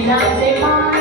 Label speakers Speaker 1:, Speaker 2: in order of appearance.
Speaker 1: Did I say bye?